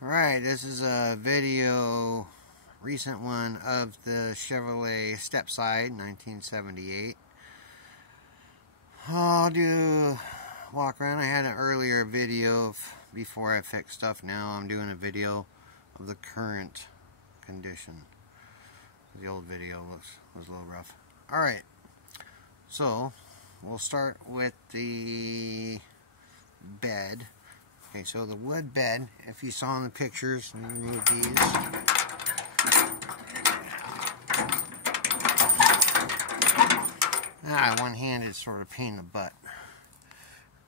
Alright, this is a video, recent one, of the Chevrolet Stepside 1978. I'll do walk around. I had an earlier video of before I fixed stuff. Now I'm doing a video of the current condition. The old video was a little rough. Alright, so we'll start with the bed. Okay, so the wood bed, if you saw in the pictures, let me remove these. One-handed sort of pain in the butt.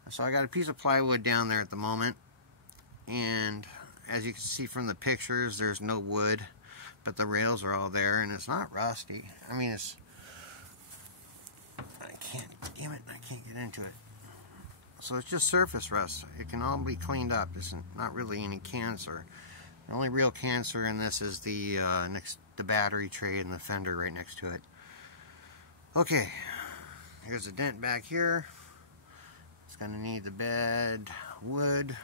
So I got a piece of plywood down there at the moment, and as you can see from the pictures, there's no wood, but the rails are all there, and it's not rusty. I mean, I can't get into it. So it's just surface rust. It can all be cleaned up. There's not really any cancer. The only real cancer in this is the battery tray and the fender right next to it. Okay, here's a dent back here. It's going to need the bed wood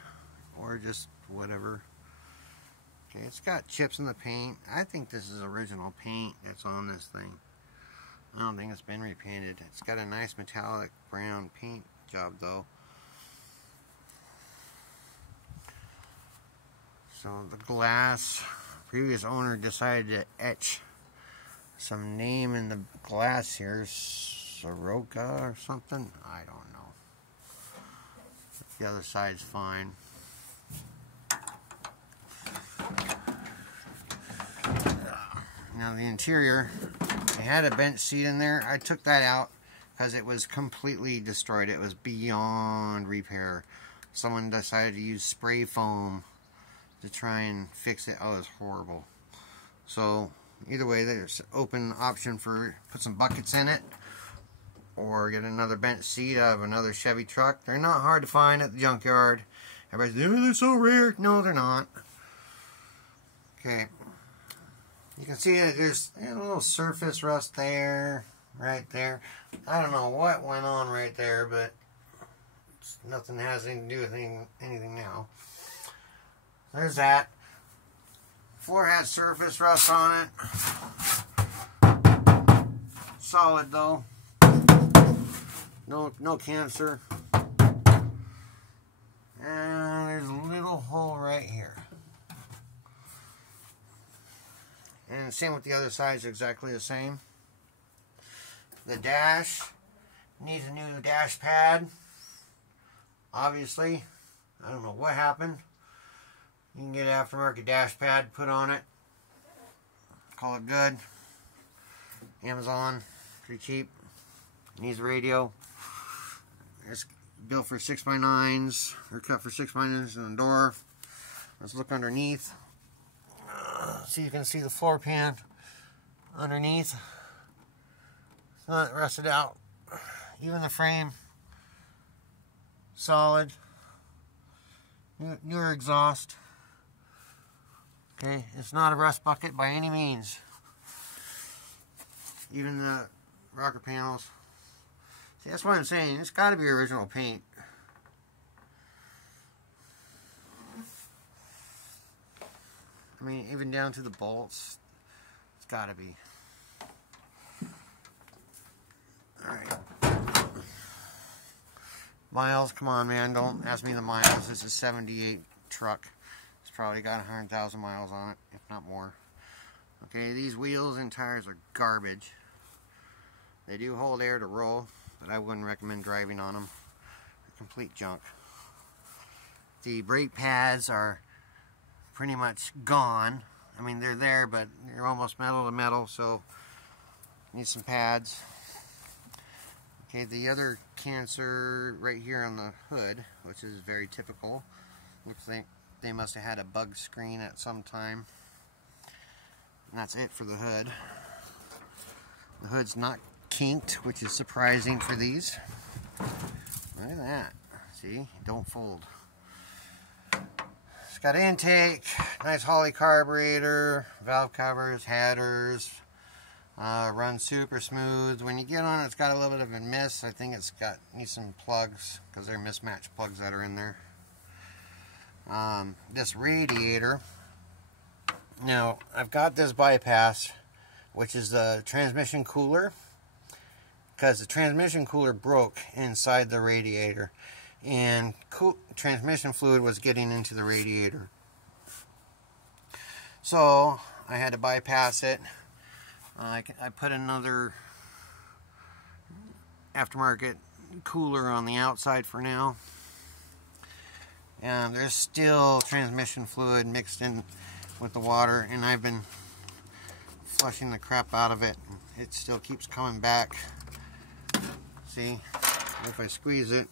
or just whatever. Okay, it's got chips in the paint. I think this is original paint that's on this thing. I don't think it's been repainted. It's got a nice metallic brown paint job though. So the glass, previous owner decided to etch some name in the glass here, Soroka or something, I don't know. The other side's fine. Now the interior, they had a bench seat in there. I took that out because it was completely destroyed. It was beyond repair. Someone decided to use spray foam to try and fix it. Oh, it was horrible. So either way, there's open option for put some buckets in it or get another bench seat out of another Chevy truck. They're not hard to find at the junkyard. Everybody's like, oh, they're so rare. No, they're not. Okay, you can see that there's a little surface rust there, right there. I don't know what went on right there, but nothing has anything to do with anything now. There's that. Floor has surface rust on it. Solid though. No cancer. And there's a little hole right here. And same with the other side, is exactly the same. The dash needs a new dash pad. Obviously, I don't know what happened. You can get an aftermarket dash pad put on it. Call it good. Amazon, pretty cheap. Needs a radio. It's built for 6x9s. They're cut for 6x9s in the door. Let's look underneath. So you can see the floor pan underneath. It's not rusted out. Even the frame, solid. Newer exhaust. Okay, it's not a rust bucket by any means. Even the rocker panels. See, that's what I'm saying. It's got to be original paint. I mean, even down to the bolts. It's got to be. Alright. Miles, come on, man. Don't ask me the miles. This is a 78 truck. It's probably got 100,000 miles on it, if not more. Okay, these wheels and tires are garbage. They do hold air to roll, but I wouldn't recommend driving on them. They're complete junk. The brake pads are pretty much gone. I mean, they're there, but they're almost metal to metal, so need some pads. Okay, the other cancer right here on the hood, which is very typical. Looks like they must have had a bug screen at some time. And that's it for the hood. The hood's not kinked, which is surprising for these. Look at that. See? Don't fold. It's got intake, nice Holley carburetor, valve covers, headers. Runs super smooth. When you get on it, it's got a little bit of a miss. I think needs some plugs because they're mismatched plugs that are in there. this radiator. Now, I've got this bypass, which is the transmission cooler, because the transmission cooler broke inside the radiator, and transmission fluid was getting into the radiator. So, I had to bypass it. I put another aftermarket cooler on the outside for now. And there's still transmission fluid mixed in with the water, and I've been flushing the crap out of it. It still keeps coming back. See, if I squeeze it,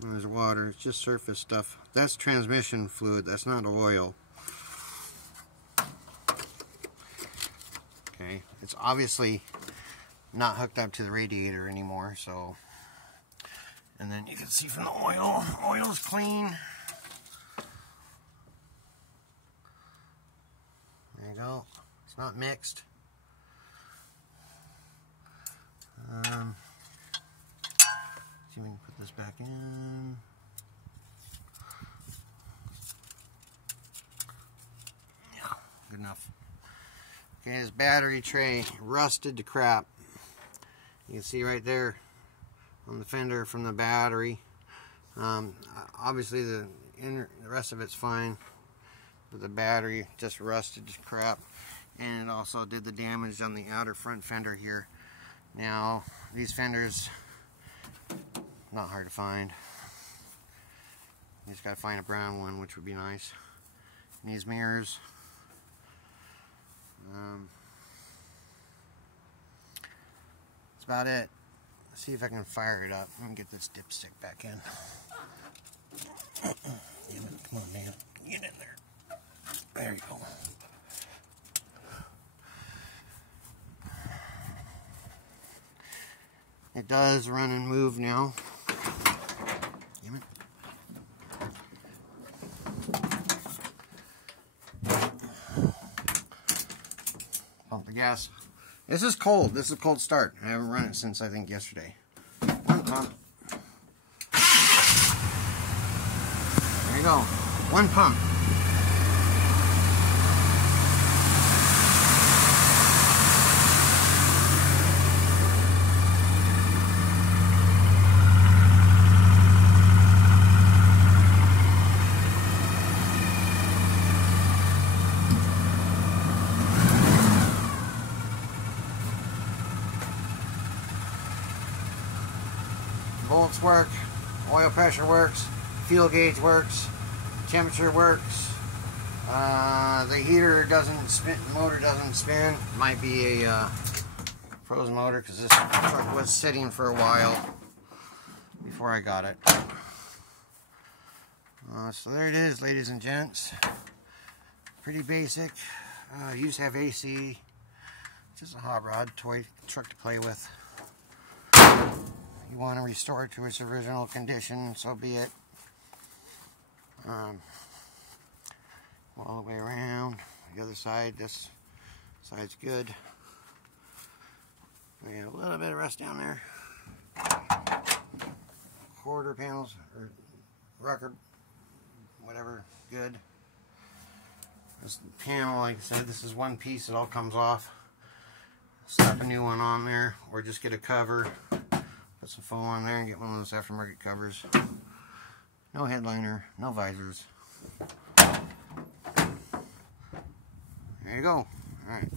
there's water. It's just surface stuff. That's transmission fluid. That's not oil. Okay, it's obviously not hooked up to the radiator anymore, so, and then you can see from the oil is clean. There you go. It's not mixed. See if we can put this back in. Yeah, good enough. Okay, this battery tray rusted to crap. You can see right there on the fender from the battery. Obviously the rest of it's fine, but the battery just rusted to crap, and it also did the damage on the outer front fender here. Now these fenders, not hard to find. You just gotta find a brown one, which would be nice. And these mirrors. That's about it. Let's see if I can fire it up and get this dipstick back in. Damn it, come on, man. Get in there. There you go. It does run and move now. Damn it. Pump the gas. This is cold. This is a cold start. I haven't run it since, I think, yesterday. One pump. There you go. One pump. Bolts work, oil pressure works, fuel gauge works, temperature works. The heater doesn't spin, the motor doesn't spin. Might be a frozen motor because this truck was sitting for a while before I got it. So there it is, ladies and gents. Pretty basic. Used to have AC. Just a hot rod toy truck to play with. You want to restore it to its original condition, so be it. All the way around. The other side, this side's good. We have a little bit of rust down there. Quarter panels, or record, whatever, good. This panel, like I said, this is one piece, it all comes off. Slap a new one on there, or just get a cover. Put some foam on there and get one of those aftermarket covers. No headliner, no visors. There you go. Alright.